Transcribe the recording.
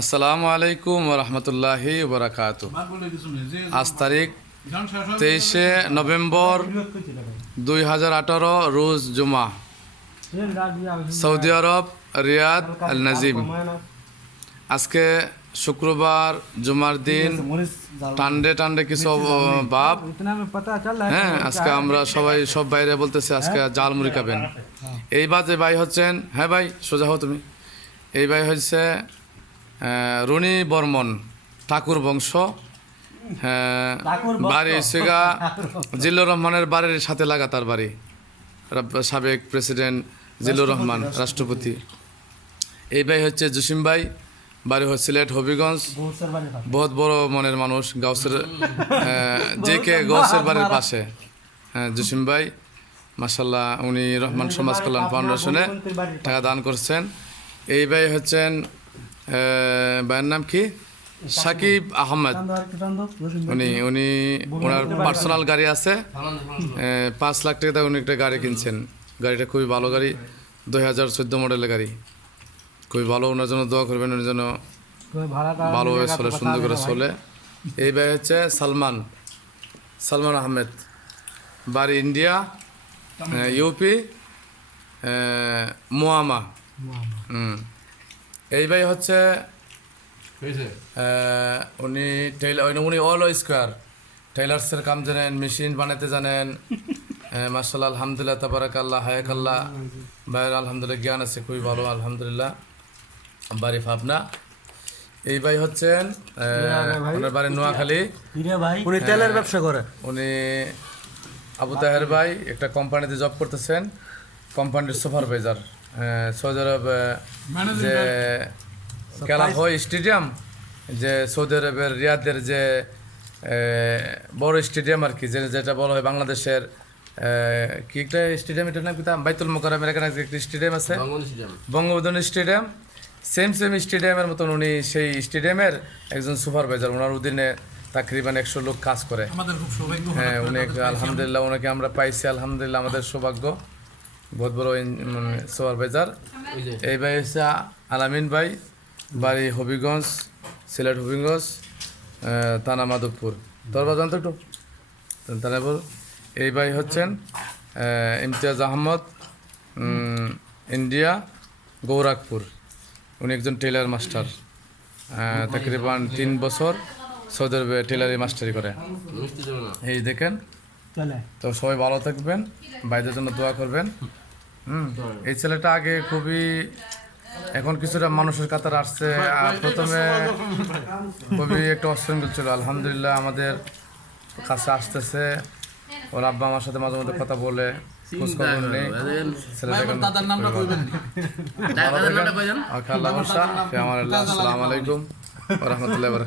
আসসালামু আলাইকুম রহমতুল্লাহি ওবরাকাতু। আজ তারিখ 23শে নভেম্বর 2018 রোজ জুমা, সৌদি আরব, রিয়াদ আল নাজিম। আজকে শুক্রবার, জুমার দিন, টান্ডে টান্ডে কিছু ভাব। হ্যাঁ, আজকে আমরা সব বাইরে বলতেছে আজকে জাল মুড়ি খাবেন। এই যে ভাই হচ্ছেন, হ্যাঁ ভাই সোজা হও তুমি। এই ভাই হচ্ছে রনি বর্মন, ঠাকুর বংশ। বাড়ি সিগা জিল্লুর রহমানের বাড়ির সাথে লাগা তার বাড়ি। সাবেক প্রেসিডেন্ট জিল্লুর রহমান, রাষ্ট্রপতি। এই ভাই হচ্ছে জসিম ভাই, বাড়ি হচ্ছে সিলেট হবিগঞ্জ। বহুত বড় মনের মানুষ, গাউসের জেকে গৌসের বাড়ির পাশে। হ্যাঁ, জসিম ভাই মাসাল্লাহ, উনি রহমান সমাজ কল্যাণ ফাউন্ডেশনে টাকা দান করছেন। এই ভাই হচ্ছেন, ভাইয়ের নাম কি, সাকিব আহমেদ। উনি ওনার পার্সোনাল গাড়ি আছে, 5 লাখ টাকা উনি একটা গাড়ি কিনছেন। গাড়িটা খুবই ভালো গাড়ি, 2014 মডেলের গাড়ি, খুবই ভালো। ওনার জন্য দোয়া করবেন, ওনার জন্য ভালোভাবে চলে, সুন্দর করে চলে। এই ভাই হচ্ছে সালমান আহমেদ, বাড়ি ইন্ডিয়া, ইউপি, মোয়ামা। এই ভাই হচ্ছে উনি অল স্কোয়ার টেইলার্সের কাম জানেন, মেশিন বানাতে জানেন। মাশাআল্লাহ, আলহামদুলিল্লাহ, তাবারাকাল্লাহ, হায়াকাল্লাহ। ভাইয়ের আলহামদুলিল্লাহ জ্ঞান আছে, খুবই ভালো আলহামদুলিল্লাহ। বাড়ি পাবনা। এই ভাই হচ্ছেন, ওনার বাড়ি নোয়াখালী। উনি তেলের ব্যবসা করে। উনি আবু তাহের ভাই, একটা কোম্পানিতে জব করতেছেন, কোম্পানির সুপারভাইজার। সৌদি আরব যে খেলাফয় স্টেডিয়াম, যে সৌদি আরবের রিয়াদের যে বড় স্টেডিয়াম আর কি, যেটা বলা হয় বাংলাদেশের কি একটা স্টেডিয়াম, এটার নাম কি, বাইতুল মোকাররমের এখানে একটা স্টেডিয়াম আছে, বঙ্গবন্ধু স্টেডিয়াম। সেম স্টেডিয়ামের মতন উনি সেই স্টেডিয়ামের একজন সুপারভাইজার। ওনার অধীনে তাকরিবান 100 লোক কাজ করে। হ্যাঁ, উনি আলহামদুলিল্লাহ, ওনাকে আমরা পাইছি, আলহামদুলিল্লাহ, আমাদের সৌভাগ্য। বহুত বড় সুপারভাইজার। এই ভাই হচ্ছে আলামিন ভাই, বাড়ি হবিগঞ্জ, সিলেট হবিগঞ্জ, থানা মাধবপুর। দরবার জানতো একটু তানাপুর। এই ভাই হচ্ছেন ইমতিয়াজ আহমদ, ইন্ডিয়া, গৌরাখপুর। উনি একজন টেইলার মাস্টার, তাকরিবান 3 বছর সৌদি আরবে টেইলারি মাস্টারি করে। এই দেখেন। তো সবাই ভালো থাকবেন, ভাইদের জন্য দোয়া করবেন। এই ছেলেটা আগে খুবই, এখন কিছুটা মানুষের কাতার আসছে। প্রথমে খুবই একটা অশৃঙ্খল ছিল, আলহামদুলিল্লাহ আমাদের কাছে আসতেছে। ওর আব্বা আমার সাথে মাঝে মধ্যে কথা বলে, খোঁজখবর নেই। ছেলেটাকে আসসালামু আলাইকুম ওয়া রাহমাতুল্লাহি ওয়া বারাকাতুহু।